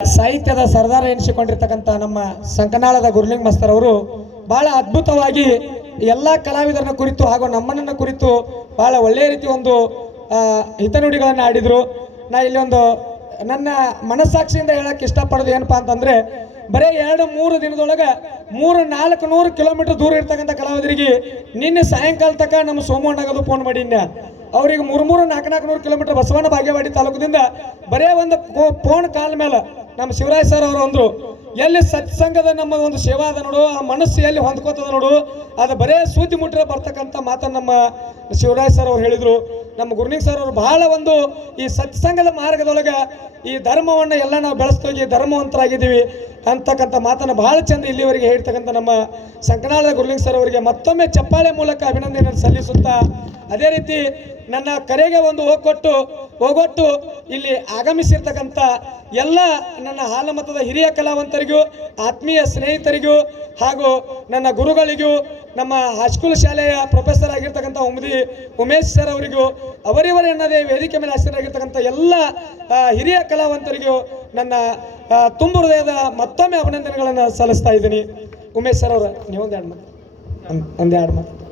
ಸಾಹಿತ್ಯದ ಸರ್ದಾರ ಎನಿಸಿಕೊಂಡಿರ್ತಕ್ಕಂಥ ನಮ್ಮ ಸಂಕನಾಳದ ಗುರುಲಿಂಗ್ ಮಾಸ್ತರ್ ಅವರು ಬಹಳ ಅದ್ಭುತವಾಗಿ ಎಲ್ಲ ಕಲಾವಿದರನ್ನ ಕುರಿತು ಹಾಗೂ ನಮ್ಮನ್ನ ಕುರಿತು ಬಹಳ ಒಳ್ಳೆಯ ರೀತಿ ಒಂದು ಹಿತನುಡಿಗಳನ್ನು ಆಡಿದ್ರು. ನಾ ಇಲ್ಲಿ ಒಂದು ನನ್ನ ಮನಸ್ಸಾಕ್ಷಿಯಿಂದ ಹೇಳಕ್ ಇಷ್ಟಪಡೋದು ಏನಪ್ಪಾ ಅಂತಂದ್ರೆ, ಬರೀ ಎರಡು ಮೂರು ದಿನದೊಳಗೆ ಮೂರು ನಾಲ್ಕು ನೂರು ಕಿಲೋಮೀಟರ್ ದೂರ ಇರ್ತಕ್ಕಂಥ ಕಲಾವಿದರಿಗೆ ನಿನ್ನೆ ಸಾಯಂಕಾಲ ತನಕ ನಮ್ಮ ಸೋಮಣ್ಣಗದು ಫೋನ್ ಮಾಡಿದ್ನ ಅವ್ರಿಗೆ ಮೂರು ಮೂರು ನಾಲ್ಕು ನಾಲ್ಕು ನೂರು ಕಿಲೋಮೀಟರ್ ಬಸವಣ್ಣ ಭಾಗ್ಯವಾಡಿ ತಾಲೂಕದಿಂದ ಬರೇ ಒಂದು ಫೋನ್ ಕಾಲ್ ಮೇಲೆ ನಮ್ಮ ಶಿವರಾಜ್ ಸರ್ ಅವರು ಅಂದ್ರು, ಎಲ್ಲಿ ಸತ್ಸಂಗದ ನಮ್ಮ ಒಂದು ಸೇವಾ ಅದ ನೋಡು, ಆ ಮನಸ್ಸು ಎಲ್ಲಿ ಹೊಂದ್ಕೋತದ ನೋಡು, ಅದು ಬರೇ ಸೂತಿ ಮುಟ್ರೆ ಬರ್ತಕ್ಕಂಥ ಮಾತನ್ನು ನಮ್ಮ ಶಿವರಾಜ್ ಸರ್ ಅವ್ರು ಹೇಳಿದ್ರು. ನಮ್ಮ ಗುರುನಿಂಗ್ ಸರ್ ಅವರು ಬಹಳ ಒಂದು ಈ ಸತ್ಸಂಗದ ಮಾರ್ಗದೊಳಗೆ ಈ ಧರ್ಮವನ್ನು ಎಲ್ಲ ನಾವು ಬೆಳೆಸ್ತೋಗಿ ಧರ್ಮವಂತರಾಗಿದ್ದೀವಿ ಅಂತಕ್ಕಂಥ ಮಾತನ್ನು ಬಹಳ ಚಂದ ಇಲ್ಲಿವರೆಗೆ ಹೇಳ್ತಕ್ಕಂಥ ನಮ್ಮ ಸಂಕನಾಳದ ಗುರುಲಿಂಗ್ ಸರ್ ಅವರಿಗೆ ಮತ್ತೊಮ್ಮೆ ಚಪ್ಪಾಳೆ ಮೂಲಕ ಅಭಿನಂದನೆಯನ್ನು ಸಲ್ಲಿಸುತ್ತಾ ಅದೇ ರೀತಿ ನನ್ನ ಕರೆಗೆ ಒಂದು ಹೋಗೊಟ್ಟು ಹೋಗೊಟ್ಟು ಇಲ್ಲಿ ಆಗಮಿಸಿರ್ತಕ್ಕಂಥ ಎಲ್ಲ ನನ್ನ ಹಾಲಮತದ ಹಿರಿಯ ಕಲಾವಂತರಿಗೂ, ಆತ್ಮೀಯ ಸ್ನೇಹಿತರಿಗೂ ಹಾಗೂ ನನ್ನ ಗುರುಗಳಿಗೂ ನಮ್ಮ ಹೈಸ್ಕೂಲ್ ಶಾಲೆಯ ಪ್ರೊಫೆಸರ್ ಆಗಿರ್ತಕ್ಕಂಥ ಉಮದಿ ಉಮೇಶ್ ಸರ್ ಅವರಿಗೂ ಅವರಿವರ ಎನ್ನದೇ ವೇದಿಕೆ ಮೇಲೆ ಹೆಸರಾಗಿರ್ತಕ್ಕಂಥ ಎಲ್ಲ ಹಿರಿಯ ಕಲಾವಂತರಿಗೂ ನನ್ನ ತುಂಬ ಹೃದಯದ ಮತ್ತೊಮ್ಮೆ ಅಭಿನಂದನೆಗಳನ್ನು ಸಲ್ಲಿಸ್ತಾ ಇದ್ದೀನಿ. ಉಮೇಶ್ ಸರ್ ಅವರ ನೀವು ಒಂದು ಎರಡು ಮಾತು. ಒಂದ್- ಒಂದ್ ಎರಡು ಮಾತು.